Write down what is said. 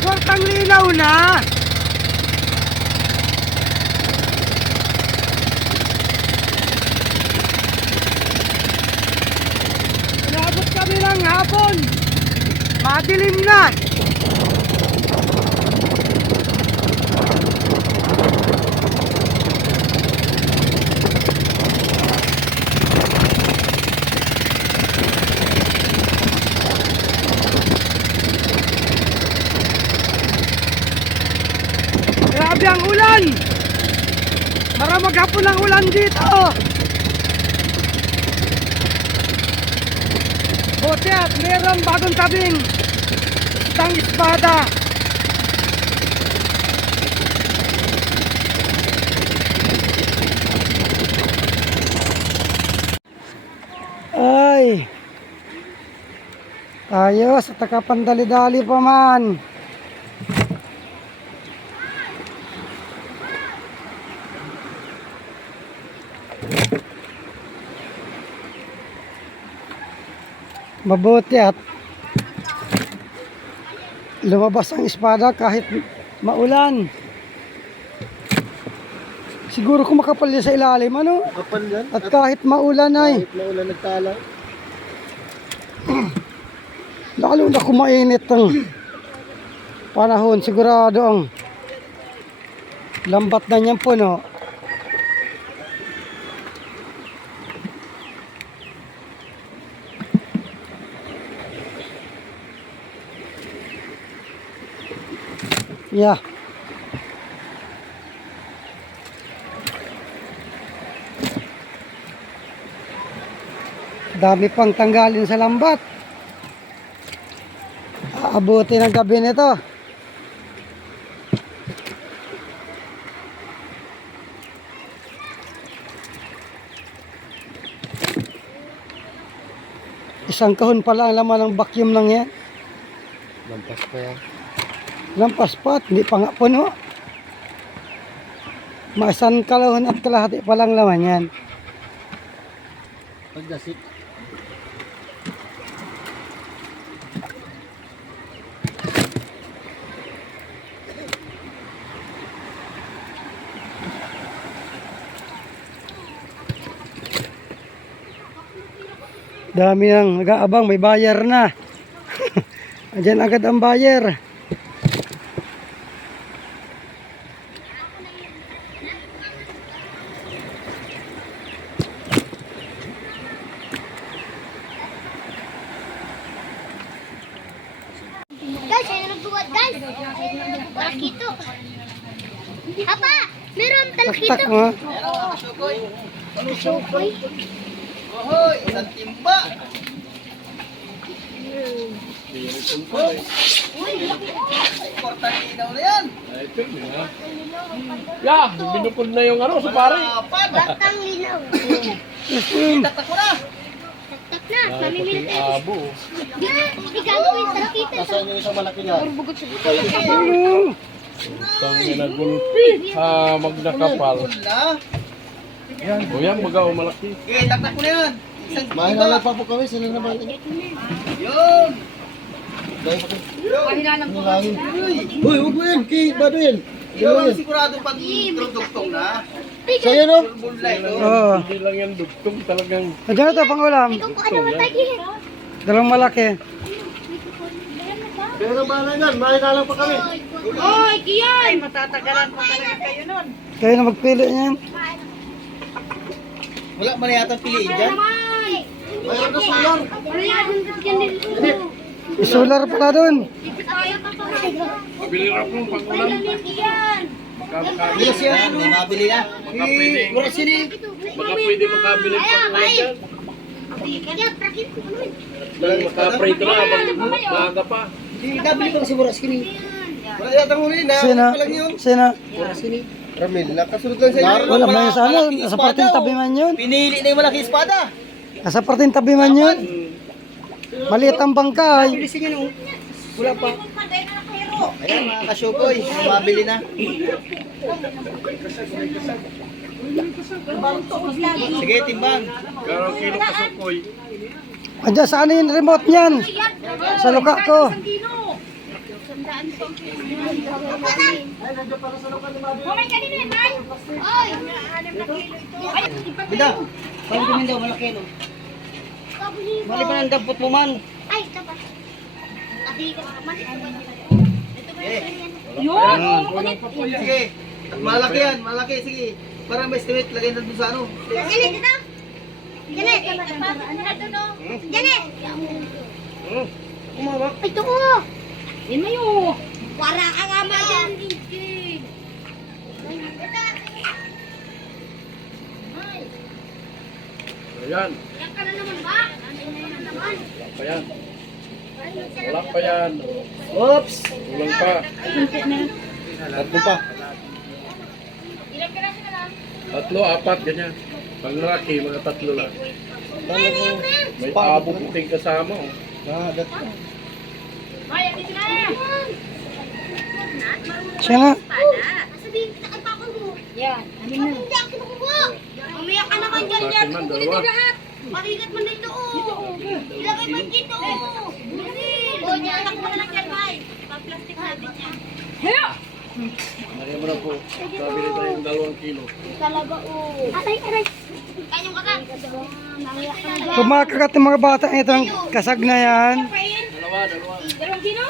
Kwartang linaw na. Inabot kami ng hapon. Madilim na. Grabe ang ulan. Maramag hapon ang ulan dito. Buti at mayroong bagong tabing isang espada. Ay, tayo sa takapandali-dali pa man. Mabuti at lumabas ang espada kahit maulan. Siguro kung makapal yan sa ilalim, ano? Kapal yan. At kahit maulan ay Kahit maulan nagtala. lalo na kumainit ang panahon. Sigurado ang lambat na niyan puno. Yeah. Dami pang tanggalin sa lambat. Aabuti ng gabi nito. Isang kahon pala ang laman ng vacuum lang yan. Lampas pa yan. Lampas pa, hindi pa nga puno. Maisang kalahon at kalahati pa lang laman yan. Pagdasik. Dami nang nag-aabang, may bayar na. Andyan agad ang bayar. Guys, saya nagbuhat guys. Talakito. Apa? Meron talakito. Tak mo. Sukoy. Hoy, isang timba. Importante linaw na yan. Ya, binukod na yung ano sa pare. Batang linaw. Tatak mo na. Tak na, mamimili tayo. Abo. Igagawin talakito. Nasaan yung isang malaki niya? Bugot sa buto. Tang na gulpi. Magnakapal. Wala. O yan, magaw malaki. Okay, tatak mo na yan. Isang Mahinala pa po kami, sila naman. Yun. Dahil pa kami. Uy, huwag mo yan, kay Bado yan. Yun, sigurado pag introduktom na. Sa'yo no? Bulbulay, no? Oo. Hindi lang yan dugtong talagang. Andyan na ito, pang ulam. Ikaw ko ano matagi. Dalawang malaki. Pero bala yan, mahinala pa kami. Oy, Kian! Kayo na magpili niyan. Wala man yata piliin dyan. Mayroon na solar. May solar pala doon. Mabili na akong pag-ulam. Bilas yan, may mabili na. Makapili. Oras yun eh. Baka pwede makabili ng pag-ulam dyan. Makapray ka na habang maaga pa. Nabili ko si Boras kini. Wala yata mo rin na. Sina? Wala lang yun. Sina? Boras kini. Ramil, nakasunod lang sa inyo. Wala ba yung sana? Nasa parting tabi man yun. Pinili na yung malaki espada. Nasa parting tabi man yun. Maliit ang bangkay. Bilisin nyo no. Wala pa. Ayan mga kasyukoy, mabili na. Sige, timbang. Karang kilo kasukoy. Andiyan, saan yung remote niyan? Sa luka ko. Mamay ka din eh, Tay. Oy. Bida, paano kumin daw, malaki no? Mali pa ng dampot mo man. Ay, dapat. Ati ka naman. Yun! Sige, malaki yan, malaki, sige. Para may estimate, lagay na dun sa ano. Janet, ito. Janet. Janet. Umawak. Ito ko. Yan mayo. Para ka nga ma dyan. Ayan. Yan ka na naman ba? Wala pa yan. Wala pa yan. Oops. Kulang pa. Tatlo pa. Ilang piraso na lang? 3, 4, ganyan. Pag laki, mga 3 lang. May abo puting kasama. Oh. Nakagat. Maya, dito na. Siya nga. Sabihin kita kay Papa mo. Yan. Hindi ako kinukuha. Umiyak ka naman dyan Sa dyan. akin man, Kukunin mo dalawa. lahat. Parigat mo dito. Ilagay mo dito. O, anak mo na lang dyan, May. Pa-plastic natin yan. Lagyan mo na po. Sabi nito yung 2 kilo. Talaga, Atay, aray. Kanyang kagat. Nangiyak ka na. Pag makakagat ng mga bata itong kasag na yan, Dalawa. 2 kilo?